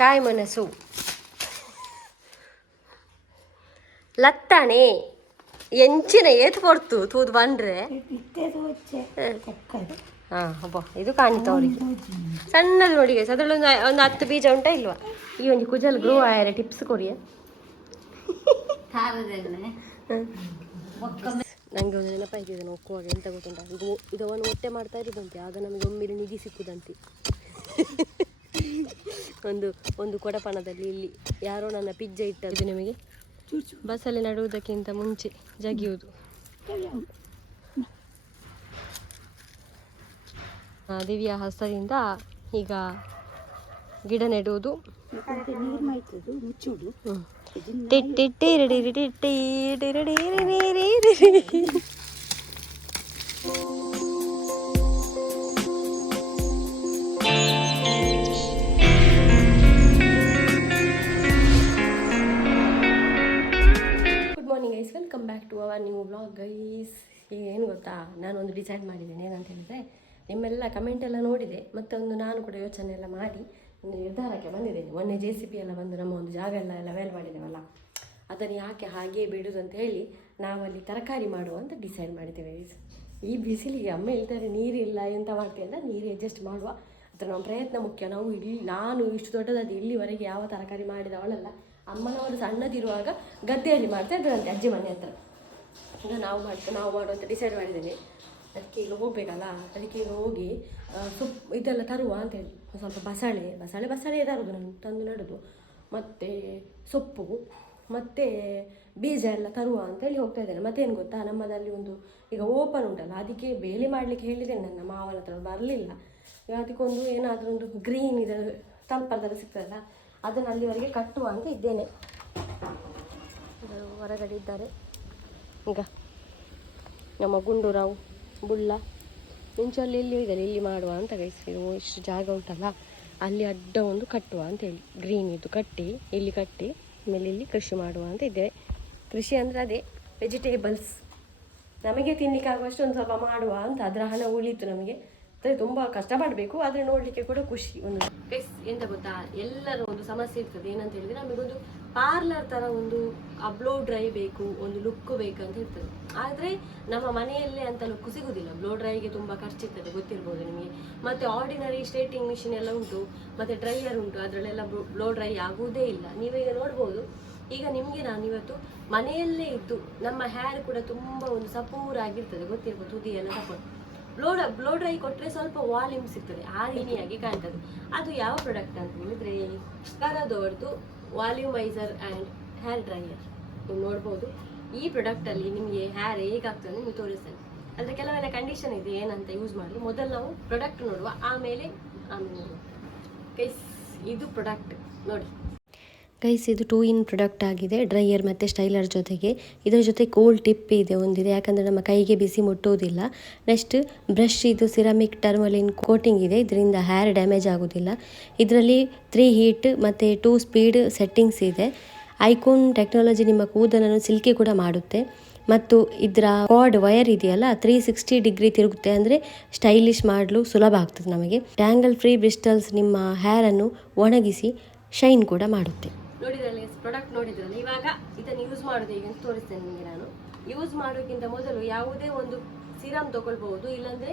ಕಾಯಿ ಮೆಣಸು, ಲತ್ತಾಣೆ ಎಂಚಿನ ಏತು ಕೊಡ್ತು ತೂದು ಬಂದ್ರೆ ಹಾಂ ಹಬ್ಬ ಇದು ಕಾಣಿತ ಅವ್ರಿಗೆ ಸಣ್ಣದು ನೋಡಿ ಗೈಸ್. ಅದರಲ್ಲೊಂದು 10 ಬೀಜ ಉಂಟಾ ಇಲ್ವಾ? ಈ ಒಂದು ಕುಜಲ್ ಗ್ರೋ ಆಯರ ಟಿಪ್ಸ್ ಕೊಡಿಯ. ನನಗೆ ಒಂದು ನೆನಪಾಯ್ತು ಇದನ್ನು ಒಕ್ಕುವಾಗ. ಎಂತ ಗೊತ್ತುಂಟ, ಇದನ್ನು ಒಟ್ಟೆ ಮಾಡ್ತಾ ಇರೋದಂತೆ. ಆಗ ನಮಗೆ ಒಮ್ಮೆಲೆ ನಿಧಿ ಸಿಕ್ಕುದಂತೆ. ಒಂದು ಕೊಡಪಣದಲ್ಲಿ ಇಲ್ಲಿ ಯಾರೋ ನನ್ನ ಪಿಜ್ಜಾ ಇಟ್ಟದ್ದು ನಿಮಗೆ. ಬಸಳೆ ನಡುವುದಕ್ಕಿಂತ ಮುಂಚೆ ಜಗಿಯುವುದು. ದಿವ್ಯ ಹಸ್ತದಿಂದ ಈಗ ಗಿಡ ನೆಡುವುದು. Guys, welcome back to our new vlog guys. ಈಗ ಏನು ಗೊತ್ತಾ, ನಾನೊಂದು ಡಿಸೈಡ್ ಮಾಡಿದ್ದೇನೆ. ಏನಂತ ಹೇಳಿದ್ರೆ, ನಿಮ್ಮೆಲ್ಲ ಕಮೆಂಟ್ ಎಲ್ಲ ನೋಡಿದೆ, ಮತ್ತು ನಾನು ಕೂಡ ಯೋಚನೆ ಎಲ್ಲ ಮಾಡಿ ಒಂದು ನಿರ್ಧಾರಕ್ಕೆ ಬಂದಿದ್ದೇನೆ. ಮೊನ್ನೆ JCB ಎಲ್ಲ ಬಂದು ನಮ್ಮ ಒಂದು ಜಾಗ ಎಲ್ಲ ಲೆವೆಲ್ ಮಾಡಿದ್ದೇವಲ್ಲ, ಅದನ್ನು ಯಾಕೆ ಹಾಗೇ ಬಿಡೋದು ಅಂತ ಹೇಳಿ ನಾವಲ್ಲಿ ತರಕಾರಿ ಮಾಡುವ ಅಂತ ಡಿಸೈಡ್ ಮಾಡಿದ್ದೇವೆ ಗೈಸ್. ಈ ಬಿಸಿಲಿಗೆ ಅಮ್ಮ ಹೇಳ್ತಾರೆ ನೀರಿಲ್ಲ ಎಂತ ಮಾಡ್ತೀವಿ ಅಂತ, ನೀರು ಅಡ್ಜಸ್ಟ್ ಮಾಡುವ ಅಥವಾ ನಮ್ಮ ಪ್ರಯತ್ನ ಮುಖ್ಯ. ನಾನು ಇಷ್ಟು ದೊಡ್ಡದಾದ ಇಲ್ಲಿವರೆಗೆ ಯಾವ ತರಕಾರಿ ಮಾಡಿದವಳಲ್ಲ. ಅಮ್ಮನವರು ಸಣ್ಣದಿರುವಾಗ ಗದ್ದೆಯಲ್ಲಿ ಮಾಡ್ತಾ ಇದ್ರಂತೆ ಅಜ್ಜಿ ಮನೆ ಹತ್ರ. ಈಗ ನಾವು ಮಾಡುವಂತ ಡಿಸೈಡ್ ಮಾಡಿದ್ದೇನೆ. ಅದಕ್ಕೆ ಈಗ ಹೋಗ್ಬೇಕಲ್ಲ, ಅದಕ್ಕೆ ಈಗ ಹೋಗಿ ಸೊಪ್ಪು ಇದೆಲ್ಲ ತರುವ ಅಂತೇಳಿ. ಸ್ವಲ್ಪ ಬಸಳೆ ತರೋದು, ನಾನು ತಂದು ನೆಡೋದು, ಮತ್ತು ಸೊಪ್ಪು ಮತ್ತು ಬೀಜ ಎಲ್ಲ ತರುವ ಅಂತೇಳಿ ಹೋಗ್ತಾ ಇದ್ದೇನೆ. ಮತ್ತೇನು ಗೊತ್ತಾ, ನಮ್ಮದಲ್ಲಿ ಒಂದು ಈಗ ಓಪನ್ ಉಂಟಲ್ಲ, ಅದಕ್ಕೆ ಬೇಲಿ ಮಾಡಲಿಕ್ಕೆ ಹೇಳಿದ್ದೇನೆ. ನನ್ನ ಮಾವನ ಹತ್ರ ಬರಲಿಲ್ಲ. ಅದಕ್ಕೊಂದು ಏನಾದರೂ ಒಂದು ಗ್ರೀನ್ ಇದು ತಂಪರದಲ್ಲಿ ಸಿಗ್ತದಲ್ಲ, ಅದನ್ನು ಅಲ್ಲಿವರೆಗೆ ಕಟ್ಟುವ ಅಂತ ಇದ್ದೇನೆ. ಹೊರಗಡೆ ಇದ್ದಾರೆ ಈಗ ನಮ್ಮ ಗುಂಡೂರಾವ್ ಬುಳ್ಳ ಮಿಂಚಲ್ಲಿ ಇಲ್ಲಿ ಇದ್ದಾರೆ. ಇಲ್ಲಿ ಮಾಡುವ ಅಂತ ಗೈಸ್. ಇಷ್ಟು ಜಾಗ ಉಂಟಲ್ಲ, ಅಲ್ಲಿ ಅಡ್ಡ ಒಂದು ಕಟ್ಟುವ ಅಂತೇಳಿ, ಗ್ರೀನ್ ಇದು ಕಟ್ಟಿ ಇಲ್ಲಿ ಕಟ್ಟಿ ಆಮೇಲೆ ಇಲ್ಲಿ ಕೃಷಿ ಮಾಡುವ ಅಂತ ಇದ್ದೇವೆ. ಕೃಷಿ ಅಂದರೆ ಅದೇ ವೆಜಿಟೇಬಲ್ಸ್, ನಮಗೆ ತಿನ್ನಲಿಕ್ಕಾಗುವಷ್ಟು ಒಂದು ಸ್ವಲ್ಪ ಮಾಡುವ ಅಂತ. ಅದರ ಹಣ ಉಳಿತು ನಮಗೆ. ಅಂದರೆ ತುಂಬ ಕಷ್ಟಪಡಬೇಕು, ಆದರೆ ನೋಡಲಿಕ್ಕೆ ಕೂಡ ಖುಷಿ. ಒಂದು ಗೈಸ್ ಎಂತ ಗೊತ್ತಾ, ಎಲ್ಲರೂ ಒಂದು ಸಮಸ್ಯೆ ಇರ್ತದೆ. ಏನಂತ ಹೇಳಿದರೆ, ನಮಗೊಂದು ಪಾರ್ಲರ್ ಥರ ಒಂದು ಬ್ಲೋ ಡ್ರೈ ಬೇಕು, ಒಂದು ಲುಕ್ ಬೇಕಂತ ಇರ್ತದೆ. ಆದರೆ ನಮ್ಮ ಮನೆಯಲ್ಲೇ ಅಂತ ಲುಕ್ ಸಿಗೋದಿಲ್ಲ. ಬ್ಲೋ ಡ್ರೈಗೆ ತುಂಬ ಖರ್ಚಿರ್ತದೆ, ಗೊತ್ತಿರ್ಬೋದು ನಿಮಗೆ. ಮತ್ತು ಆರ್ಡಿನರಿ ಸ್ಟ್ರೇಟಿಂಗ್ ಮಿಷಿನ್ ಎಲ್ಲ ಉಂಟು, ಮತ್ತು ಡ್ರೈಯರ್ ಉಂಟು, ಅದರಲ್ಲೆಲ್ಲ ಬ್ಲೋ ಡ್ರೈ ಆಗುವುದೇ ಇಲ್ಲ. ನೀವೀಗ ನೋಡ್ಬೋದು. ಈಗ ನಿಮಗೆ ನಾನು ಇವತ್ತು ಮನೆಯಲ್ಲೇ ಇದ್ದು ನಮ್ಮ ಹೇರ್ ಕೂಡ ತುಂಬ ಒಂದು ಸಪೂರಾಗಿರ್ತದೆ, ಗೊತ್ತಿರ್ಬೋದು. ತುದಿಯೆಲ್ಲ ತಕೊಂಡು ಬ್ಲೋ ಡ್ರೈ ಕೊಟ್ಟರೆ ಸ್ವಲ್ಪ ವಾಲ್ಯೂಮ್ ಸಿಗ್ತದೆ, ಆ ರೀತಿಯಾಗಿ ಕಾಣ್ತದೆ. ಅದು ಯಾವ ಪ್ರಾಡಕ್ಟ್ ಅಂತ ಹೇಳಿದ್ರೆ, ಕರದವ್ರದ್ದು ವಾಲ್ಯೂಮೈಸರ್ ಆ್ಯಂಡ್ ಹೇರ್ ಡ್ರೈಯರ್. ನೀವು ನೋಡ್ಬೋದು. ಈ ಪ್ರಾಡಕ್ಟಲ್ಲಿ ನಿಮಗೆ ಹೇರ್ ಹೇಗಾಗ್ತದೆ ನೀವು ತೋರಿಸ್ತೇನೆ. ಅಂದರೆ ಕೆಲವೆಲ್ಲ ಕಂಡೀಷನ್ ಇದೆ ಏನಂತ ಯೂಸ್ ಮಾಡೋದು. ಮೊದಲು ನಾವು ಪ್ರಾಡಕ್ಟ್ ನೋಡುವ, ಆಮೇಲೆ ನೋಡುವ. ಗೈಸ್, ಇದು ಪ್ರಾಡಕ್ಟ್ ನೋಡಿ ಗೈಸ್. ಇದು 2 in ಪ್ರಾಡಕ್ಟ್ ಆಗಿದೆ, ಡ್ರೈಯರ್ ಮತ್ತು ಸ್ಟೈಲರ್ ಜೊತೆಗೆ. ಇದರ ಜೊತೆ ಕೋಲ್ಡ್ ಟಿಪ್ ಇದೆ ಒಂದಿದೆ, ಯಾಕಂದರೆ ನಮ್ಮ ಕೈಗೆ ಬಿಸಿ ಮುಟ್ಟುವುದಿಲ್ಲ. ನೆಕ್ಸ್ಟ್ ಬ್ರಷ್, ಇದು ಸಿರಾಮಿಕ್ ಟರ್ಮಲಿನ್ ಕೋಟಿಂಗ್ ಇದೆ, ಇದರಿಂದ ಹೇರ್ ಡ್ಯಾಮೇಜ್ ಆಗೋದಿಲ್ಲ. ಇದರಲ್ಲಿ 3 ಹೀಟ್ ಮತ್ತು 2 ಸ್ಪೀಡ್ ಸೆಟ್ಟಿಂಗ್ಸ್ ಇದೆ. ಐಕಾನ್ ಟೆಕ್ನಾಲಜಿ ನಿಮ್ಮ ಕೂದಲನ್ನು ಸಿಲ್ಕಿ ಕೂಡ ಮಾಡುತ್ತೆ. ಮತ್ತು ಇದರ ಕಾರ್ಡ್ ವಯರ್ ಇದೆಯಲ್ಲ, 360 ಡಿಗ್ರಿ ತಿರುಗುತ್ತೆ. ಅಂದರೆ ಸ್ಟೈಲಿಶ್ ಮಾಡಲು ಸುಲಭ ಆಗ್ತದೆ ನಮಗೆ. ಟ್ಯಾಂಗಲ್ ಫ್ರೀ ಬ್ರಿಸ್ಟಲ್ಸ್ ನಿಮ್ಮ ಹೇರನ್ನು ಒಣಗಿಸಿ ಶೈನ್ ಕೂಡ ಮಾಡುತ್ತೆ. ನೋಡಿದ್ರಲ್ಲಿ ಪ್ರಾಡಕ್ಟ್ ನೋಡಿದ್ರಲ್ಲ, ಇವಾಗ ಇದನ್ನು ಯೂಸ್ ಮಾಡೋದು ಹೇಗೆ ಅಂತ ತೋರಿಸ್ತೇನೆ ನಿಮಗೆ. ನಾನು ಯೂಸ್ ಮಾಡೋಕ್ಕಿಂತ ಮೊದಲು ಯಾವುದೇ ಒಂದು ಸಿರಮ್ ತಗೊಳ್ಬಹುದು, ಇಲ್ಲಾಂದರೆ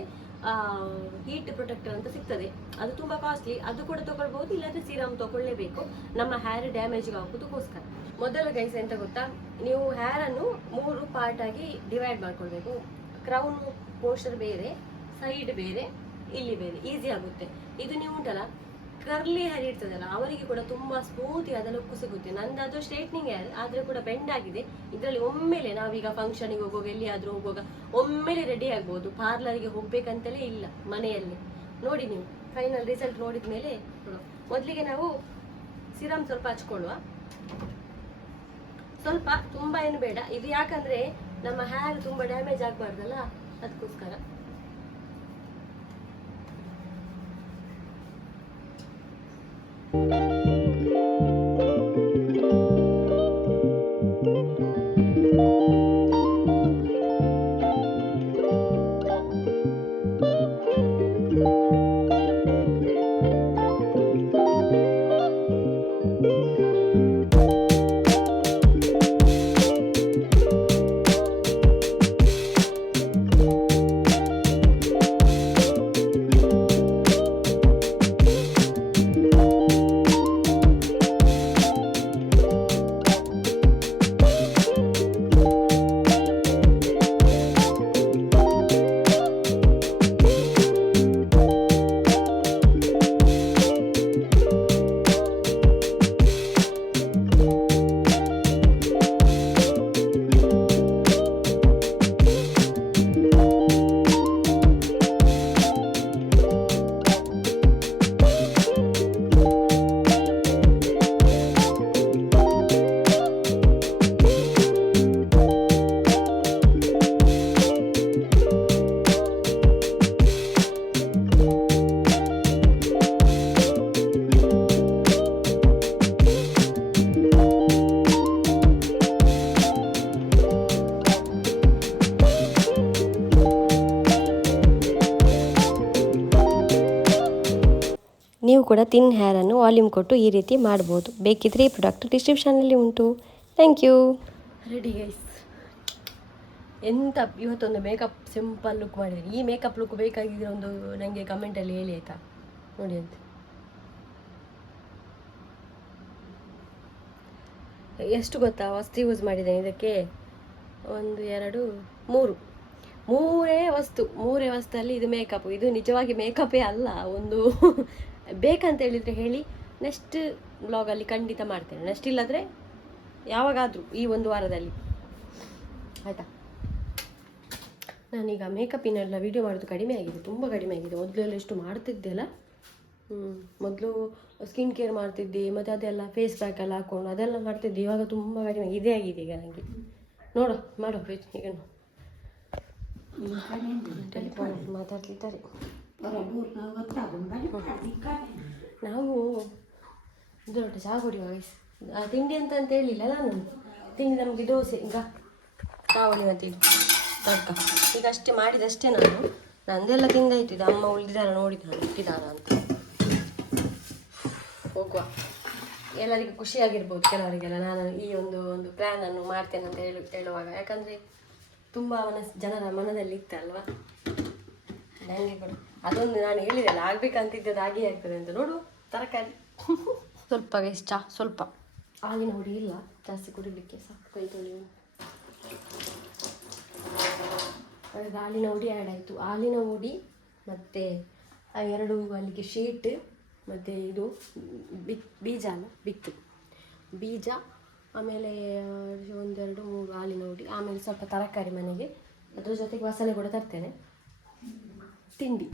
ಹೀಟ್ ಪ್ರೊಟೆಕ್ಟರ್ ಅಂತ ಸಿಗ್ತದೆ, ಅದು ತುಂಬ ಕಾಸ್ಟ್ಲಿ, ಅದು ಕೂಡ ತಗೊಳ್ಬಹುದು. ಇಲ್ಲಾಂದರೆ ಸಿರಮ್ ತಗೊಳ್ಳೇಬೇಕು, ನಮ್ಮ ಹೇರ್ ಡ್ಯಾಮೇಜ್ ಆಗೋದಕ್ಕೋಸ್ಕರ. ಮೊದಲು ಗೈಸ್ ಎಂತ ಗೊತ್ತಾ, ನೀವು ಹೇರನ್ನು 3 ಪಾರ್ಟ್ ಆಗಿ ಡಿವೈಡ್ ಮಾಡ್ಕೊಳ್ಬೇಕು. ಕ್ರೌನ್ ಪೋರ್ಷನ್ ಬೇರೆ, ಸೈಡ್ ಬೇರೆ, ಇಲ್ಲಿ ಬೇರೆ, ಈಸಿ ಆಗುತ್ತೆ. ಇದು ನೀವು ಉಂಟಲ್ಲ, ಕರ್ಲಿ ಹೇರ್ ಇರ್ತದಲ್ಲ, ಅವರಿಗೆ ಕೂಡ ತುಂಬ ಸ್ಮೂತ್ ಆದ ಲುಕ್ ಸಿಗುತ್ತೆ. ನಂದು ಅದು ಸ್ಟ್ರೇಟ್ನಿಂಗ್ ಹೇರ್, ಆದರೆ ಕೂಡ ಬೆಂಡ್ ಆಗಿದೆ. ಇದರಲ್ಲಿ ಒಮ್ಮೆಲೆ ನಾವೀಗ ಫಂಕ್ಷನಿಗೆ ಹೋಗುವಾಗ, ಎಲ್ಲಿಯಾದರೂ ಹೋಗುವಾಗ ಒಮ್ಮೆಲೆ ರೆಡಿ ಆಗ್ಬೋದು. ಪಾರ್ಲರ್ಗೆ ಹೋಗ್ಬೇಕಂತಲೇ ಇಲ್ಲ, ಮನೆಯಲ್ಲೇ ನೋಡಿ. ನೀವು ಫೈನಲ್ ರಿಸಲ್ಟ್ ನೋಡಿದ ಮೇಲೆ ಮೊದಲಿಗೆ ನಾವು ಸಿರಮ್ ಸ್ವಲ್ಪ ಹಚ್ಕೊಳ್ಳುವ. ಸ್ವಲ್ಪ, ತುಂಬ ಏನು ಬೇಡ. ಇದು ಯಾಕಂದರೆ ನಮ್ಮ ಹೇರ್ ತುಂಬ ಡ್ಯಾಮೇಜ್ ಆಗಬಾರ್ದಲ್ಲ, ಅದಕ್ಕೋಸ್ಕರ. ಕೂಡ ತಿನ್ ಹೇರನ್ನು ವಾಲ್ಯೂಮ್ ಕೊಟ್ಟು ಈ ರೀತಿ ಮಾಡ್ಬೋದು. ಬೇಕಿದ್ರೆ ಈ ಪ್ರಾಡಕ್ಟ್ ಡಿಸ್ಕ್ರಿಪ್ಷನಲ್ಲಿ ಉಂಟು. Thank you. Ready guys. ಎಂತ ಇವತ್ತೊಂದು ಮೇಕಪ್ ಸಿಂಪಲ್ ಲುಕ್ ಮಾಡಿದ್ದೀನಿ. ಈ ಮೇಕಪ್ ಲುಕ್ ಬೇಕಾಗಿದ್ರೆ ಒಂದು ನನಗೆ ಕಮೆಂಟಲ್ಲಿ ಹೇಳಿ ಆಯಿತಾ. ನೋಡಿ ಅಂತ ಎಷ್ಟು ಗೊತ್ತಾ ವಸ್ತು ಯೂಸ್ ಮಾಡಿದ್ದೇನೆ ಇದಕ್ಕೆ. 1 2 3 ಮೂರೇ ವಸ್ತಲ್ಲಿ ಇದು ಮೇಕಪ್. ಇದು ನಿಜವಾಗಿ ಮೇಕಪ್ಪೇ ಅಲ್ಲ. ಒಂದು ಬೇಕಂತ ಹೇಳಿದರೆ ಹೇಳಿ, ನೆಕ್ಸ್ಟ್ ಬ್ಲಾಗಲ್ಲಿ ಖಂಡಿತ ಮಾಡ್ತೇನೆ. ನೆಕ್ಸ್ಟ್ ಇಲ್ಲಾದರೆ ಯಾವಾಗಾದರೂ ಈ ಒಂದು ವಾರದಲ್ಲಿ, ಆಯಿತಾ. ನಾನೀಗ ಮೇಕಪ್ಪಿನೆಲ್ಲ ವೀಡಿಯೋ ಮಾಡೋದು ಕಡಿಮೆ ಆಗಿದೆ, ತುಂಬ ಕಡಿಮೆ ಆಗಿದೆ. ಮೊದಲೆಲ್ಲ ಎಷ್ಟು ಮಾಡ್ತಿದ್ದೆ ಅಲ್ಲ. ಮೊದಲು ಸ್ಕಿನ್ ಕೇರ್ ಮಾಡ್ತಿದ್ದೆ, ಮತ್ತು ಅದೆಲ್ಲ ಫೇಸ್ ಪ್ಯಾಕ್ ಎಲ್ಲ ಹಾಕ್ಕೊಂಡು ಅದೆಲ್ಲ ಮಾಡ್ತಿದ್ದೆ. ಇವಾಗ ತುಂಬ ಕಡಿಮೆ ಇದೇ ಆಗಿದೆ ಈಗ ನನಗೆ. ಮಾಡೋ ಈಗ ಮಾತಾಡ್ತಿದ್ದಾರೆ. ನಾವು ದೊಡ್ಡ ಚಹಾ ಕುಡಿಯುವ ವಯಸ್ಸು. ತಿಂಡಿ ಅಂತ ಹೇಳಿಲ್ಲ ನಾನು. ತಿಂಡಿ ನಮಗೆ ದೋಸೆ, ಈಗ ಕಾವಲಿ ಅಂತೇಳಿ ತಡ್ಕ. ಈಗ ಅಷ್ಟೇ ಮಾಡಿದಷ್ಟೇ ನಾನು. ನಂದೆಲ್ಲ ತಿಂದಾಯ್ತಿದ್ದೆ. ಅಮ್ಮ ಉಳಿದಿದ್ದಾರ ನೋಡಿದ್ದಾಳೆ ಇಟ್ಟಿದ್ದಾರ ಅಂತ. ಹೋಗುವ. ಎಲ್ಲರಿಗೂ ಖುಷಿಯಾಗಿರ್ಬೋದು, ಕೆಲವರಿಗೆಲ್ಲ ನಾನು ಈ ಒಂದು ಪ್ಲ್ಯಾನನ್ನು ಮಾಡ್ತೇನೆ ಅಂತ ಹೇಳುವಾಗ. ಯಾಕಂದರೆ ತುಂಬ ಜನರ ಮನದಲ್ಲಿ ಇತ್ತಲ್ವ. ನನಗೆ ಕೂಡ ಅದೊಂದು ನಾನು ಹೇಳಿದೆಲ್ಲ, ಆಗಬೇಕಂತಿದ್ದದ್ದು ಹಾಗೆ ಆಗ್ತದೆ ಅಂತ. ನೋಡು ತರಕಾರಿ ಸ್ವಲ್ಪ ಚಾ, ಸ್ವಲ್ಪ ಹಾಲಿನ ಹುಡಿ ಇಲ್ಲ ಜಾಸ್ತಿ ಕುಡಿಲಿಕ್ಕೆ, ಸಾಕು. ಕೈ ತೊಳೆಯುವ. ಹಾಲಿನ ಹುಡಿ ಆ್ಯಡ್ ಆಯಿತು. ಹಾಲಿನ ಹುಡಿ ಮತ್ತು 2 ಅಲ್ಲಿಗೆ ಶೀಟ್, ಮತ್ತು ಇದು ಬೀಜ ಅಲ್ಲ, ಬಿತ್ತು ಬೀಜ. ಆಮೇಲೆ 1 2 3 ಹಾಲಿನ ಹುಡಿ. ಆಮೇಲೆ ಸ್ವಲ್ಪ ತರಕಾರಿ ಮನೆಗೆ, ಅದ್ರ ಜೊತೆಗೆ ಮಸಾಲೆ ಕೂಡ ತರ್ತೇನೆ. ತಿಂಡಿ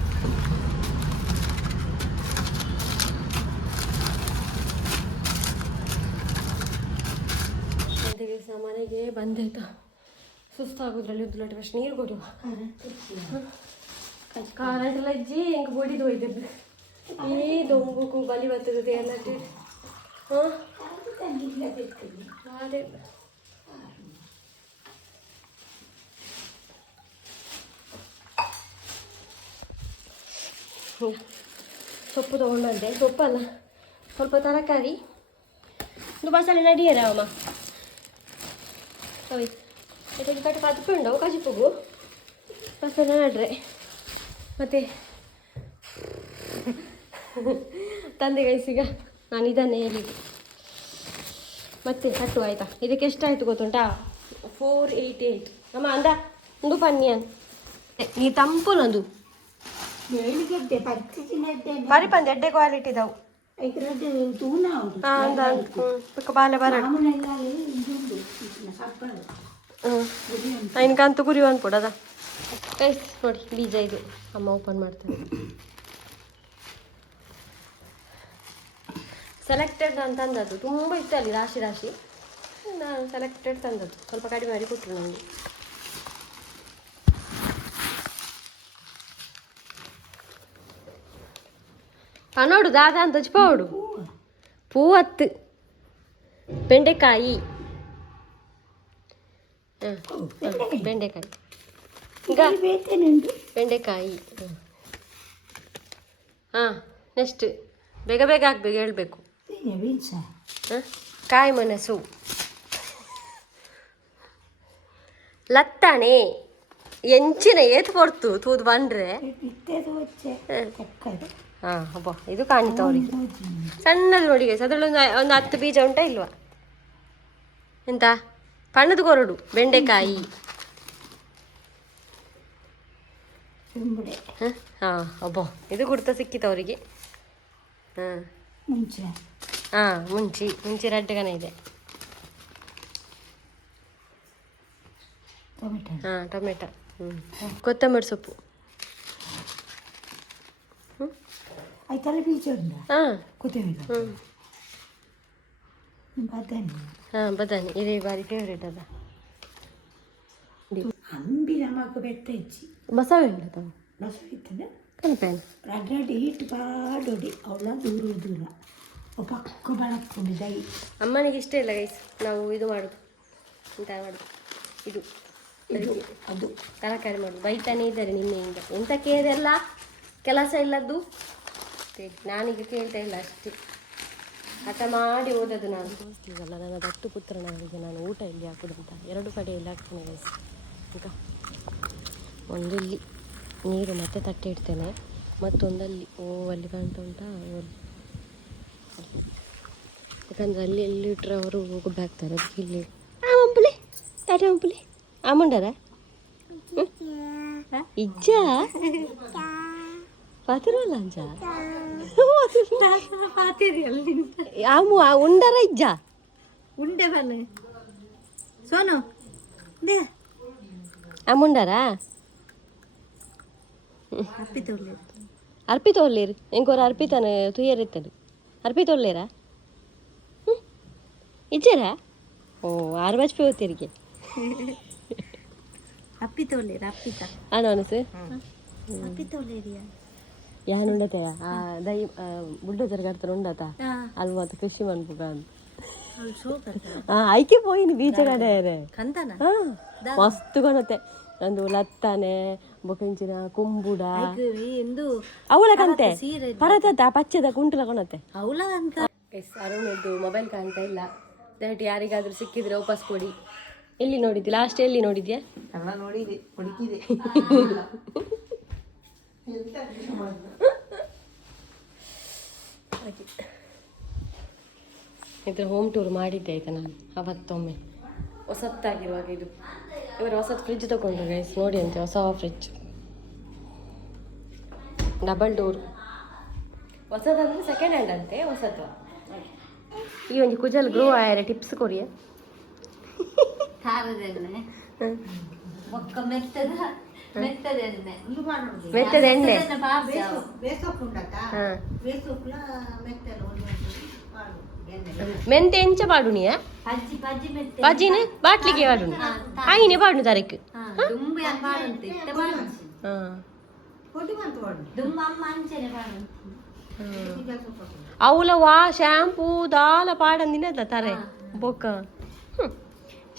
ಮನೆಗೆ ಬಂದಾಯ್ತಾ. ಸುಸ್ತಾಗೋದ್ರಲ್ಲಿ ಉದ್ದುಲೊಟ್ಟೆ ಅಷ್ಟು ನೀರು ಕೊಡುವ. ಕರೆಂಟ್ ಎಲ್ಲ ಇಜ್ಜಿ ಹೆಂಗೆ ಬಡಿದು ಹೋಯ್ತಿದ್ದು. ಈ ದೊಂಬುಕು ಬಲಿ ಬರ್ತದೆ ಎಲ್ಲ. ಹಾಂ ಅದೇ ಸೊಪ್ಪು ತೊಗೊಂಡಂತೆ. ಸೊಪ್ಪಲ್ಲ, ಸ್ವಲ್ಪ ತರಕಾರಿ, ಒಂದು ಮಸಾಲೆ ನಡಿಯರ ಅಮ್ಮ ಅವಿ ಇದಕ್ಕೆ ಕಟ್ಟು ಕತ್ಕೊಂಡು ಕಜಿಪುಗು ಮಸಾಲೆ ನಡ್ರೆ. ಮತ್ತು ತಂದೆ ಗೈಸಿಗ ನಾನು ಇದನ್ನೇ ಹೇಳಿದ್ದು. ಮತ್ತೆ ಕಟ್ಟು ಆಯಿತಾ. ಇದಕ್ಕೆ ಎಷ್ಟಾಯಿತು ಗೊತ್ತುಂಟಾ? 488 ಅಮ್ಮ ಅಂದ ಒಂದು ಪನ್ನಿಯನ್ ಈ ತಂಪುನದು ಪರಿಪಂದು ಎಡ್ಡೆ ಕ್ವಾಲಿಟಿ ಇದಾವು. ಬಾಲೆ ಬರ ಕಂತು ಕುರಿಯು ಅನ್ಕೊಡದ ಗೈಸ್. ನೋಡಿ ಬೀಜ ಇದು ಅಮ್ಮ ಓಪನ್ ಮಾಡ್ತಾರೆ. ಸೆಲೆಕ್ಟೆಡ್ ಅಂತ ತಂದದ್ದು, ತುಂಬ ಇತ್ತು ಅಲ್ಲಿ ರಾಶಿ ರಾಶಿ. ನಾನು ಸೆಲೆಕ್ಟೆಡ್ ತಂದದ್ದು, ಸ್ವಲ್ಪ ಕಡಿಮೆ ಮಾಡಿ ಕೊಟ್ಟರು ನನಗೆ. ನೋಡು ದಾದ ಅಂತ ಪೌಡು ಪೂವತ್ತು ಬೆಂಡೆಕಾಯಿ. ಬೆಂಡೆಕಾಯಿ ಈಗ ಬೆಂಡೆಕಾಯಿ. ಹಾಂ ನೆಕ್ಸ್ಟ್ ಬೇಗ ಬೇಗ ಹಾಕ್ಬೇಕು, ಹೇಳ್ಬೇಕು. ಕಾಯಿ ಮೆಣಸು, ಲತ್ತಣೆ, ಎಂಚಿನ ಏತು ಕೊಡ್ತು ತೂದು ಬಂದ್ರೆ. ಹಾಂ ಹಬ್ಬ ಇದು ಕಾಣಿತ ಅವ್ರಿಗೆ ಸಣ್ಣದು ನೋಡಿ ಗೈಸ್. ಅದರಲ್ಲೊಂದು 10 ಬೀಜ ಉಂಟಾ ಇಲ್ವಾ? ಎಂತ ಪಣ್ಣದು ಕೊರಡು ಬೆಂಡೆಕಾಯಿ. ಹಾಂ ಹಬ್ಬ ಇದು ಕುಡ್ತಾ ಸಿಕ್ಕಿತ್ತು ಅವರಿಗೆ. ಹಾಂ ಮುಂಚಿ ರೆಡ್ಗನ ಇದೆ. ಹಾಂ ಟೊಮೆಟೊ, ಕೊತ್ತಂಬರಿ ಸೊಪ್ಪು. ಬದಾನಿ ಇದೇ ಬಾರಿ ಫೇವ್ರೇಟ್ ಅದ. ಬಸವ ಅಮ್ಮನಿಗೆ ಇಷ್ಟ ಇಲ್ಲ ಗೈಸ್ ನಾವು ಇದು ಮಾಡೋದು. ಎಂತ ಮಾಡೋದು ಇದು ಅದು ತರಕಾರಿ ಮಾಡೋದು. ಬೈತಾನೆ ಇದ್ದಾರೆ ನಿನ್ನೆಯಿಂದ. ಎಂತಕ್ಕೆ ಇದೆಲ್ಲ ಕೆಲಸ ಇಲ್ಲದ್ದು. ನಾನೀಗ ಕೇಳ್ತಾ ಇಲ್ಲ ಅಷ್ಟೇ, ಹಠ ಮಾಡಿ ಓದೋದು ನಾನು. ತೋರಿಸ್ಲಿಲ್ಲ ನನ್ನ ದತ್ತು ಪುತ್ರನಿಗೆ ನಾನು ಊಟ ಇಲ್ಲಿ ಹಾಕೋದು ಅಂತ 2 ಕಡೆಯಲ್ಲಿ ಹಾಕ್ತೇನೆ ಗೈಸ್. ಈಗ ಒಂದು ಇಲ್ಲಿ ನೀರು ಮತ್ತೆ ತಟ್ಟೆ ಇಡ್ತೇನೆ, ಮತ್ತೊಂದಲ್ಲಿ ಅಲ್ಲಿ ಕಾಣ್ತಾ ಉಂಟಾ, ಯಾಕಂದರೆ ಅಲ್ಲಿ ಎಲ್ಲಿ ಇಟ್ಟರೆ ಅವರು ಗುಡ್ಡ ಹಾಕ್ತಾರೆ. ಅದಕ್ಕೆ ಇಲ್ಲಿ ಆಂಪುಲಿ ಟಾಟಾ ಆಂಪುಲಿ ಆಮಂಡಾರ ಇಜ್ಜ ಪಾತಿರಲ್ಲ ಅಂಜ ಆಮು ಉಂಡರ ಇಜ್ಜ ಉಂಡೆ ಬಲ್ಲೆ ಸೋನು ಆಮುಂಡಾರಾ ಅರ್ಪಿತ ಒಳ್ಳೇರು ಎಂಕೋರ ಅರ್ಪಿತಾನ ತುಯ್ಯರ್ ಇತ್ತದು ಅರ್ಪಿತ ಒಳ್ಳೇರಾ ಇಜ್ಜರಾ ಓ 6 ಬಜ್ಪೆ ಓದ್ತಿರಿಗೆ ಅನೌನ್ಸ್ ಯಾನ್ ಉಂಡತೆ ದೈ ಬುಡ್ಡೋದರ ಕಡ್ತಾರ ಉಂಡತ ಅಲ್ಲಿ ಮತ್ತೆ ಕೃಷಿ ಮನ್ಪುಗ ಅಂತ ಐಕೆ ಪೋಯಿನಿ ಬೀಚ ಕಡೆ ಮಸ್ತ್ ಕಾಣುತ್ತೆ. ಒಂದು ಲತ್ತಾನೆ ಬೊಕೆಂಚಿನ ಕುಂಬುಡ ಅವಳ ಕಂತೆ ಪರತತ್ತ ಪಚ್ಚದ ಕುಂಟುಲ ಕೊಣತ್ತೆ ಅವಳ ಅಂತ. ಅರುಣದ್ದು ಮೊಬೈಲ್ ಕಾಣ್ತಾ ಇಲ್ಲ, ದಯವಿಟ್ಟು ಯಾರಿಗಾದ್ರೂ ಸಿಕ್ಕಿದ್ರೆ ವಾಪಸ್ ಕೊಡಿ. ಎಲ್ಲಿ ನೋಡಿದ್ದಿ ಲಾಸ್ಟ್? ಎಲ್ಲಿ ನೋಡಿದ್ಯಾ? ಇದ್ರ ಹೋಮ್ ಟೂರ್ ಮಾಡಿದ್ದೆ ಆಯ್ತಾ ನಾನು ಅವತ್ತೊಮ್ಮೆ, ಹೊಸತ್ತಾಗಿರುವಾಗ. ಇದು ಇವರು ಹೊಸತ್ತು ಫ್ರಿಜ್ ತಗೊಂಡ್ರು ಗೈಸ್, ನೋಡಿ ಅಂತೆ ಹೊಸ ಫ್ರಿಜ್, ಡಬಲ್ ಡೋರ್, ಹೊಸದಂದ್ರೆ ಸೆಕೆಂಡ್ ಹ್ಯಾಂಡ್ ಅಂತೆ, ಹೊಸದು. ಈ ಒಂದು ಕುಜಲ್ ಗ್ರೋ ಆಯ್ರೆ ಟಿಪ್ಸ್ ಕೊರಿಯ ಮೆತ್ತದ ಎಣ್ಣೆ ಮೆಂತೆ ಎಂಚ ಪಾಡುನಿಯ ಬಜ್ಜಿನ ಬಾಟ್ಲಿಗೆ ಪಾಡುನಿ ಆಯಿನೆ ಪಾಡು ತರಕ್ಕೆ ಅವಳ ವಾ ಶಾಂಪೂ ದಾಲ ಪಾಡಂದಿನ ತರೆ ಬೊಕ್ಕ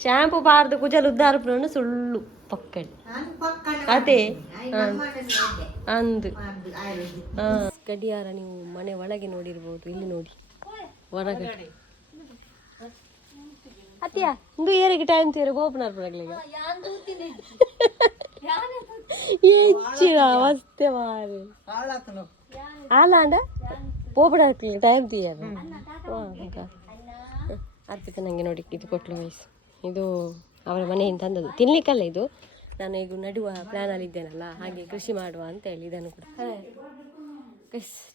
ಶಾಂಪೂ ಪಾಡ್ದು ಕುಜಲ್ ಉದ್ದಾರಪುರನು ಸುಳ್ಳು ಪಕ್ಕಡಿ ಅದೇ ಅಂದು ಗಡಿಯಾರ ನೀವು ಮನೆ ಒಳಗೆ ನೋಡಿರ್ಬೋದು. ಇಲ್ಲಿ ನೋಡಿ ಹೊರಗಡೆ ಅತ್ಯ ಇಂದು ಏರಿಗೆ ಟೈಮ್ ತೀರ ಗೋಪನಾರ್ಪುರಗಳಿಗೆ ಹೆಚ್ಚಿನ ಅವಸ್ಥೆ ಮಾರಿ ಆಲಾಂಡ ಪೋಪಡಾಕ್ಲಿಗೆ ಟೈಮ್ ತೀಯದ ಅರ್ಪಿತ ನನಗೆ ನೋಡಿ ಇದು ಕೊಟ್ಲು ವಯಸ್ಸು. ಇದು ಅವರ ಮನೆಯಿಂದ ತಂದದ್ದು, ತಿನ್ಲಿಕ್ಕಲ್ಲ ಇದು. ನಾನು ಈಗ ನಡುವ ಪ್ಲ್ಯಾನಲ್ಲಿ ಇದ್ದೇನಲ್ಲ, ಹಾಗೆ ಕೃಷಿ ಮಾಡುವ ಅಂತೇಳಿ ಇದನ್ನು ಕೂಡ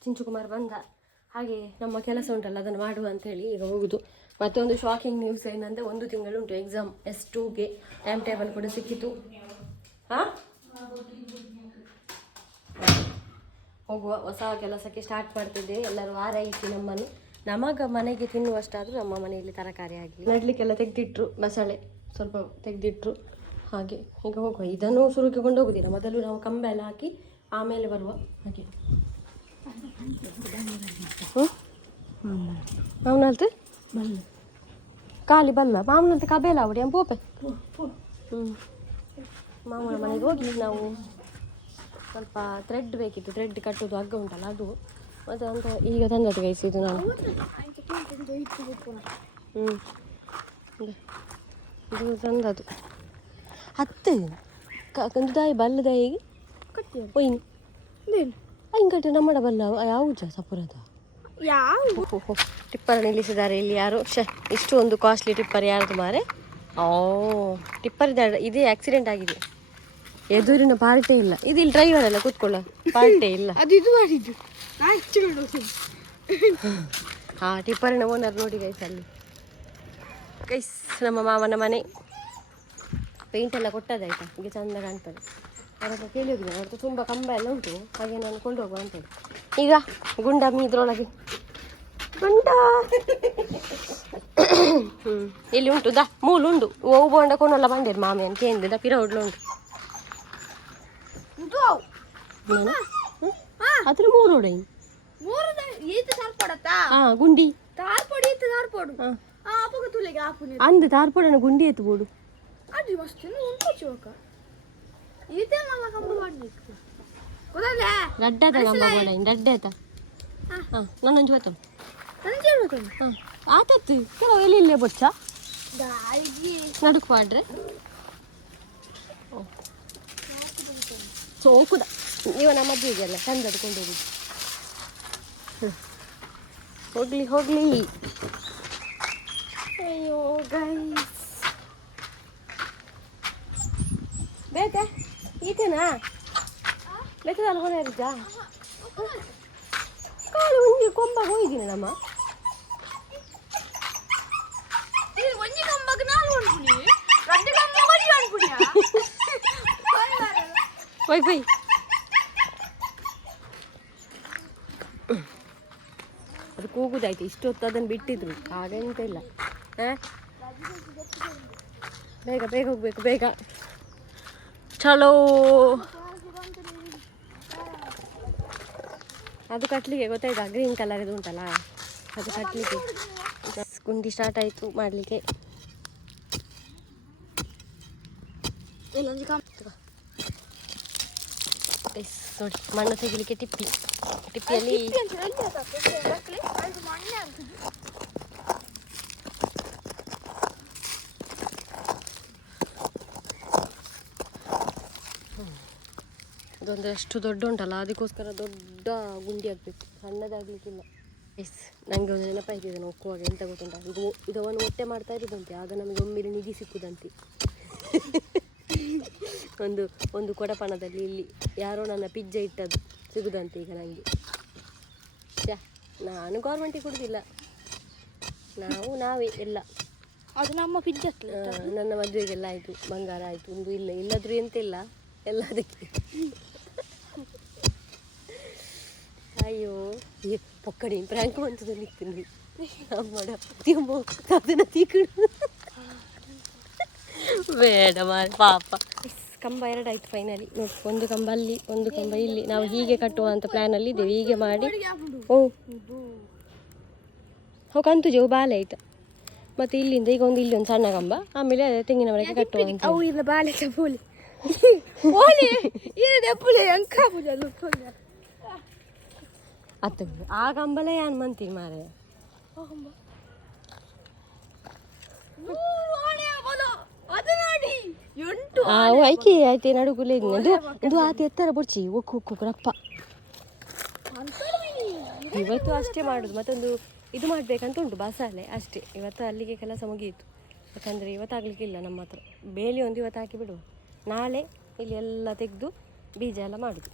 ಚಿಂಚುಕುಮಾರ್ ಬಂದ, ಹಾಗೆ ನಮ್ಮ ಕೆಲಸ ಉಂಟಲ್ಲ ಅದನ್ನು ಮಾಡುವ ಅಂತೇಳಿ ಈಗ ಹೋಗುದು. ಮತ್ತೊಂದು ಶಾಕಿಂಗ್ ನ್ಯೂಸ್ ಏನಂದರೆ 1 ತಿಂಗಳು ಉಂಟು ಎಕ್ಸಾಮ್, S2ಗೆ ಟೈಮ್ ಟೇಬಲ್ ಕೂಡ ಸಿಕ್ಕಿತು. ಹೋಗುವ ಹೊಸ ಕೆಲಸಕ್ಕೆ ಸ್ಟಾರ್ಟ್ ಮಾಡ್ತಿದ್ದೇವೆ. ಎಲ್ಲರೂ ಆರೈಸಿ ನಮ್ಮನ್ನು, ನಮಗೆ ಮನೆಗೆ ತಿನ್ನುವಷ್ಟಾದರೂ ನಮ್ಮ ಮನೆಯಲ್ಲಿ ತರಕಾರಿ ಆಗಲಿ. ನಡಲಿಕ್ಕೆಲ್ಲ ತೆಗೆದಿಟ್ರು, ಬಸಳೆ ಸ್ವಲ್ಪ ತೆಗೆದಿಟ್ರು. ಹಾಗೆ ಈಗ ಹೋಗುವ. ಇದನ್ನು ಸುರುಕಿಕೊಂಡು ಕೊಂಡು ಹೋಗುದಿಲ್ಲ, ಮೊದಲು ನಾವು ಕಂಬ ಎಲ್ಲ ಹಾಕಿ ಆಮೇಲೆ ಬರುವ. ಹಾಗೆ ಮಾವನಲ್ತು ಖಾಲಿ ಬಲ್ಲ ಮಾಮೂಲಂತ ಕಬೇಲ ಅವಡಿ ಪೋಪೆ. ಮಾಮೂಲ ಮನೆಗೆ ಹೋಗಿ ನಾವು ಸ್ವಲ್ಪ ಥ್ರೆಡ್ ಬೇಕಿತ್ತು, ಥ್ರೆಡ್ ಕಟ್ಟೋದು ಹಗ್ಗ ಉಂಟಲ್ಲ ಅದು, ಮತ್ತು ಅಂತ ಈಗ ತಂದದ್ದು ಗೈಸಿದ್ದು ನಾನು. ಇದು ತಂದದ್ದು 10 ಕಂದುದಾಯಿ ಬಲ್ಲದಾಯಿಗೆ ಒಯ್ನಿ ಹಿಂಗಟ್ಟೆ ನಮ್ಮಡ ಬಲ್ಲ ಯಾವ ಸಪುರದ ಯಾವ ಟಿಪ್ಪರ್ ನಿಲ್ಲಿಸಿದ್ದಾರೆ ಇಲ್ಲಿ ಯಾರು. ಇಷ್ಟು ಒಂದು ಕಾಸ್ಟ್ಲಿ ಟಿಪ್ಪರ್ ಯಾರದು ಮಾರೆ? ಟಿಪ್ಪರ್ ಇದೇ ಆಕ್ಸಿಡೆಂಟ್ ಆಗಿದೆ, ಎದುರಿನ ಪಾರ್ಟೇ ಇಲ್ಲ. ಇದು ಇಲ್ಲಿ ಡ್ರೈವರ್ ಎಲ್ಲ ಕೂತ್ಕೊಳ್ಳ ಪಾರ್ಟೇ ಇಲ್ಲ. ಟಿಪ್ಪರಿನ ಓನರ್ ನೋಡಿ ಗೈಸ್ ಅಲ್ಲಿ. ಗೈಸ್ ನಮ್ಮ ಮಾವನ ಮನೆ ಪೇಂಟ್ ಎಲ್ಲ ಕೊಟ್ಟದಾಯ್ತಾ, ಈಗ ಚಂದ ಕಾಣ್ತದೆ. ಅವರತ್ರ ಕೇಳಿ ಹೋಗಿದ್ದೇನೆ, ಅವ್ರದ್ದು ತುಂಬ ಕಂಬ ಎಲ್ಲ ಉಂಟು, ಹಾಗೆ ನಾನು ಕೊಂಡು ಹೋಗುವ ಅಂತೇಳಿ. ಈಗ ಗುಂಡ ಇದ್ರೊಳಗೆ ಗುಂಡ ಇಲ್ಲಿ ಉಂಟು ದಾ ಮೂಲು ಉಂಟು ಓವು ಬೋಂಡ ಕೊನೊಲ್ಲ ಬಂಡೇರು ಮಾಮಿ ಅಂತ ಕೇಂದ್ರ ಪಿರ ಉಡ್ಲು ಉಂಟು ಅದ್ರ 3 ಉಡೈ ಗುಂಡಿ ಅಂದು ತಾರ್ಪೊಡನ ಗುಂಡಿ ಎತ್ತು ಬೋಡು ರಡ್ಡದ ಕಂಬ ಬೋಡ ರಡ್ಡೇತ ಹಾಂ ನಾನೊಂದು ಹೋಯ್ತು ನನಗೆ ಹೇಳ್ಬೇಕು ಹಾಂ ಆತತ್ತು ಕೆಲವು ಎಲ್ಲಿ ಇಲ್ಲೇ ಬೊಚ್ಚ ನಡುಕು ಮಾಡ್ರೆ ಸೋಕುದ ನೀವು ನಮ್ಮ ಮದುವೆಗೆಲ್ಲ ಚಂದ ಕೊಂಡು ಹೋಗುದು ಹೋಗ್ಲಿ ಹೋಗ್ಲಿ ಅಯ್ಯೋ ಗೈಸ್ ಬೇತೆ ಈತೇನಾ ಬೇತದಲ್ಲ ಹೊರ ಇರುತ್ತಾ ಕಾಲು ಒಂಜಿ ಕೊಂಬಾಗ ಹೋಗಿದ್ದೀನಿ ನಮ್ಮ ಹೋಯ್ ಹೋಯ್ ಅದು ಕೂಗುದಾಯ್ತು ಇಷ್ಟೊತ್ತು ಅದನ್ನು ಬಿಟ್ಟಿದ್ರು ಹಾಗೆಂತ ಇಲ್ಲ ಹಾಂ ಬೇಗ ಬೇಗ ಹೋಗ್ಬೇಕು ಬೇಗ ಚಲೋ ಅದು ಕಟ್ಲಿಕ್ಕೆ ಗೊತ್ತಾಯ್ತಾ ಗ್ರೀನ್ ಕಲರ್ ಇದು ಉಂಟಲ್ಲ ಅದು ಕಟ್ಲಿಕ್ಕೆ ಗುಂಡಿ ಸ್ಟಾರ್ಟ್ ಆಯಿತು ಮಾಡಲಿಕ್ಕೆ ನೋಡಿ ಮಣ್ಣು ತೆಗಿಲಿಕ್ಕೆ ಟಿಪ್ಪಿಯಲ್ಲಿ ಅದೊಂದು ಎಷ್ಟು ದೊಡ್ಡ ಉಂಟಲ್ಲ ಅದಕ್ಕೋಸ್ಕರ ದೊಡ್ಡ ಗುಂಡಿ ಆಗಬೇಕು ಸಣ್ಣದಾಗಲಿಕ್ಕಿಲ್ಲ ಎಸ್ ನನಗೆ ಒಂದು ನೆನಪಾಯ್ತಿದೆ ನಾನು ಒಕ್ಕುವಾಗ ಎಂತ ಗೊತ್ತುಂಟ ಇದವನ್ನು ಹೊಟ್ಟೆ ಮಾಡ್ತಾ ಇರೋದಂತೆ ಆಗ ನಮಗೆ ಒಮ್ಮೆಲೆ ನಿಧಿ ಸಿಕ್ಕುದಂತೆ ಒಂದು ಕೊಡಪಣದಲ್ಲಿ ಇಲ್ಲಿ ಯಾರೋ ನನ್ನ ಪಿಜ್ಜಾ ಇಟ್ಟದ್ದು ಸಿಗುದಂತೆ ಈಗ ನನಗೆ ನಾನು ಗೌರ್ಮೆಂಟಿಗೆ ಕೊಡೋದಿಲ್ಲ ನಾವೇ ಎಲ್ಲ ಅದು ನಮ್ಮ ಪಿಜ್ಜಾ ನನ್ನ ಮದುವೆಗೆಲ್ಲ ಆಯಿತು ಬಂಗಾರ ಆಯಿತು ಒಂದು ಇಲ್ಲದ್ರೂ ಎಂತಿಲ್ಲ ಎಲ್ಲ ಅದಕ್ಕೆ ಅಯ್ಯೋ ಪೊಕ್ಕಡಿ ಪ್ರ್ಯಾಂಕ್ ಬಂತದ್ದು ನಿಂತೀನಿ ಅಮ್ಮಡ ಅದನ್ನು ತೀಕಡು ಬೇಡ ಮಾರೆ ಪಾಪ ಕಂಬ ಎರಡಾಯ್ತು ಫೈನಲಿ ನೋಡಿ ಒಂದು ಕಂಬ ಅಲ್ಲಿ ಒಂದು ಕಂಬ ಇಲ್ಲಿ ನಾವು ಹೀಗೆ ಕಟ್ಟುವ ಅಂತ ಪ್ಲ್ಯಾನಲ್ಲಿ ಇದ್ದೇವೆ ಹೀಗೆ ಮಾಡಿ ಕಂತು ಜೋ ಬಾಲೆ ಆಯ್ತು ಮತ್ತು ಇಲ್ಲಿಂದ ಈಗ ಇಲ್ಲಿ ಒಂದು ಸಣ್ಣ ಕಂಬ ಆಮೇಲೆ ತೆಂಗಿನ ಮರಕ್ಕೆ ಕಟ್ಟುವ ಅಂತ ಅವು ಇಲ್ಲ ಬಾಲೆ ಬೋಲಿ ಅತ್ತ ಆ ಕಂಬಲೇ ಏನು ಮಂತೀನಿ ಮಾರೆ ಐಕೆ ಆಯ್ತು ನಡುಗುಲೇ ಇದು ಆತ ಎತ್ತರ ಬುಡ್ಚಿ ಒಕ್ಕು ರಪ್ಪ ಇವತ್ತು ಅಷ್ಟೇ ಮಾಡುದು ಮತ್ತೊಂದು ಇದು ಮಾಡಬೇಕಂತ ಉಂಟು ಬಸಾಲೆ ಅಷ್ಟೇ ಇವತ್ತು ಅಲ್ಲಿಗೆ ಕೆಲಸ ಮುಗಿಯಿತು ಯಾಕಂದರೆ ಇವತ್ತಾಗಲಿಕ್ಕಿಲ್ಲ ನಮ್ಮ ಹತ್ರ ಬೇಲಿ ಒಂದು ಇವತ್ತು ಹಾಕಿ ಬಿಡುವ ನಾಳೆ ಇಲ್ಲಿ ಎಲ್ಲ ತೆಗೆದು ಬೀಜ ಎಲ್ಲ ಮಾಡುದು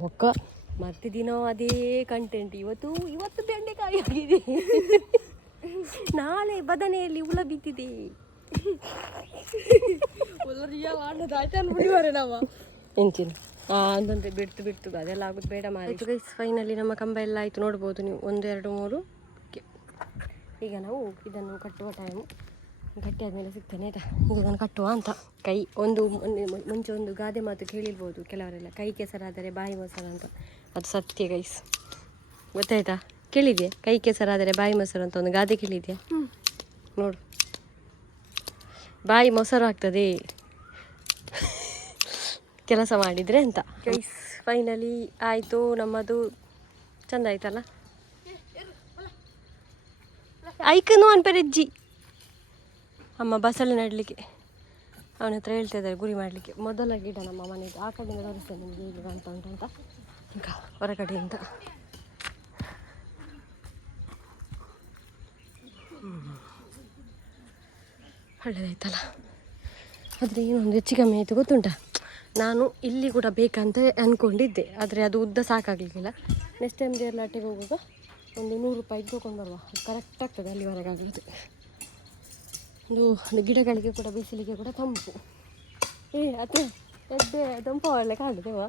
ಬೊಕ್ಕ ಮತ್ತೆ ದಿನ ಅದೇ ಕಂಟೆಂಟ್ ಇವತ್ತು ಬೆಂಡೆಕಾಯಿ ಆಗಿದೆ ನಾಳೆ ಬದನೆಯಲ್ಲಿ ಹುಳ ಬಿದ್ದಿದೆ ಎಂಚಿನ ಒಂದೊಂದೇ ಬಿಡ್ತು ಅದೆಲ್ಲ ಆಗೋದು ಬೇಡ ಮಾಡಿ ಫೈನಲಿ ನಮ್ಮ ಕಂಬ ಎಲ್ಲ ಆಯಿತು ನೋಡ್ಬೋದು ನೀವು 1 2 3 ಈಗ ನಾವು ಇದನ್ನು ಕಟ್ಟುವ ಟೈಮು ಗಟ್ಟಿ ಆದಮೇಲೆ ಸಿಗ್ತಾನೆ ಆಯಿತಾ ಇದನ್ನು ಕಟ್ಟುವ ಅಂತ ಕೈ ಮುಂಚೆ ಒಂದು ಗಾದೆ ಮಾತು ಕೇಳಿರ್ಬೋದು ಕೆಲವರೆಲ್ಲ ಕೈ ಕೆಸರಾದರೆ ಬಾಯಿ ಮೊಸರು ಅಂತ ಅದು ಸತ್ಯ ಗೈಸ್ ಗೊತ್ತಾಯ್ತಾ ಕೇಳಿದ್ಯಾ ಕೈ ಕೆಸರಾದರೆ ಬಾಯಿ ಮೊಸರು ಅಂತ ಒಂದು ಗಾದೆ ಕೇಳಿದ್ಯಾ ನೋಡು ಬಾಯಿ ಮೊಸರು ಆಗ್ತದೆ ಕೆಲಸ ಮಾಡಿದರೆ ಅಂತ ಗೈಸ್ ಫೈನಲಿ ಆಯಿತು ನಮ್ಮದು ಚೆಂದ ಆಯ್ತಲ್ಲ ಐಕನು ಅನ್ಪೆರಜ್ಜಿ ಅಮ್ಮ ಬಸಳೆ ನೆಡಲಿಕ್ಕೆ ಅವನ ಹತ್ರ ಹೇಳ್ತಾ ಇದ್ದಾರೆ ಗುರಿ ಮಾಡಲಿಕ್ಕೆ ಮೊದಲ ಗಿಡ ನಮ್ಮ ಮನೆಗೆ ಆ ಕಡೆಯಿಂದ ತೋರಿಸ್ತೇನೆ ನಿಮಗೆ ಹೇಗೆ ಕಾಣ್ತಾ ಉಂಟು ಅಂತ ಈಗ ಹೊರಗಡೆಯಿಂದ ಒಳ್ಳೆದಾಯ್ತಲ್ಲ ಆದರೆ ಏನೊಂದು ಹೆಚ್ಚು ಕಮ್ಮಿ ಆಯಿತು ಗೊತ್ತುಂಟ ನಾನು ಇಲ್ಲಿ ಕೂಡ ಬೇಕಂತ ಅಂದ್ಕೊಂಡಿದ್ದೆ ಆದರೆ ಅದು ಉದ್ದ ಸಾಕಾಗಲಿಕ್ಕಿಲ್ಲ ನೆಕ್ಸ್ಟ್ ಟೈಮ್ ದೇರ್ಲಾಟಿಗೆ ಹೋಗುವಾಗ ಒಂದು 100 ರೂಪಾಯಿ ತೊಗೊಂಡು ಬರುವ ಅದು ಕರೆಕ್ಟ್ ಆಗ್ತದೆ ಅಲ್ಲಿವರೆಗೆ ಆಗೋದು ಒಂದು ಗಿಡಗಳಿಗೆ ಕೂಡ ಬಿಸಿಲಿಗೆ ಕೂಡ ತಂಪು ಅದೇ ಎದ್ದೆ ತಂಪು ಒಳ್ಳೆ ಕಾಣುತ್ತೇವ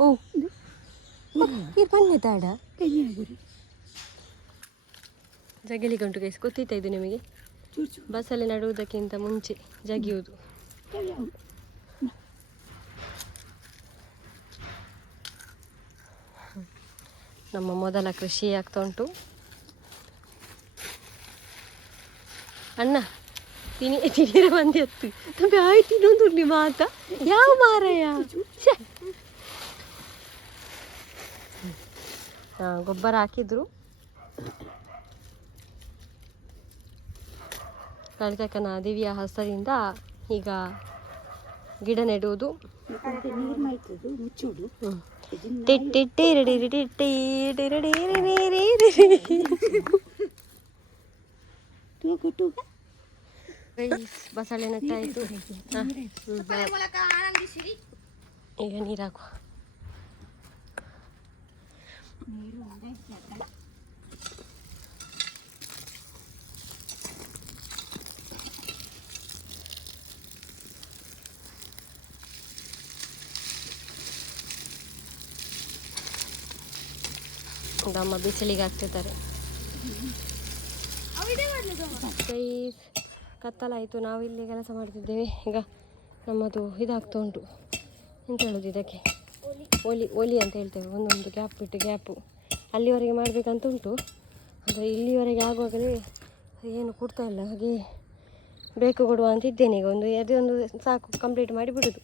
ಓ ಇದು ಬನ್ನಿ ತಾಡ ಜಗಿಲಿಗೆ ಉಂಟು ಗೈಸ್ ಗೊತ್ತಿತ್ತಾ ಇದು ನಿಮಗೆ ಬಸ್ಸಲ್ಲಿ ನಡುವುದಕ್ಕಿಂತ ಮುಂಚೆ ಜಗಿಯುವುದು ನಮ್ಮ ಮೊದಲ ಕೃಷಿ ಆಗ್ತಾ ಉಂಟು ಅಣ್ಣ ತಿನ್ನೀರ ಮಂದಿ ಎತ್ತು ನಮಗೆ ಆಯ್ತು ಇನ್ನೊಂದು ಉರ್ಲಿ ಮಾತ ಯಾವ ಮಾರಯ್ಯ ಗೊಬ್ಬರ ಹಾಕಿದ್ರು ಕಳ್ಕಕ್ಕನ ದಿವ್ಯ ಹಸ್ತದಿಂದ ಈಗ ಗಿಡ ನೆಡುವುದು. ಬಸಳೆ ನೆಟ್ಟಾಯಿತು. ಈಗ ನೀರು ಹಾಕುವ. ಅಮ್ಮ ಬಿಸಿಲಿಗೆ ಹಾಕ್ತಿದ್ದಾರೆ. ಕತ್ತಲಾಯಿತು, ನಾವು ಇಲ್ಲಿ ಕೆಲಸ ಮಾಡ್ತಿದ್ದೇವೆ. ಈಗ ನಮ್ಮದು ಇದಾಗ್ತಾ ಉಂಟು, ಎಂತ ಹೇಳೋದು ಇದಕ್ಕೆ, ಒಲಿ ಅಂತ ಹೇಳ್ತೇವೆ. ಒಂದೊಂದು ಗ್ಯಾಪ್ ಬಿಟ್ಟು ಗ್ಯಾಪು ಅಲ್ಲಿವರೆಗೆ ಮಾಡಬೇಕಂತ ಉಂಟು. ಆದರೆ ಇಲ್ಲಿವರೆಗೆ ಆಗುವಾಗಲೇ ಏನು ಕೊಡ್ತಾ ಇಲ್ಲ, ಹಾಗೆ ಬೇಕು ಕೊಡುವ ಅಂತ ಇದ್ದೇನೆ. ಈಗ ಅದೇ ಒಂದು ಸಾಕು, ಕಂಪ್ಲೀಟ್ ಮಾಡಿ ಬಿಡೋದು.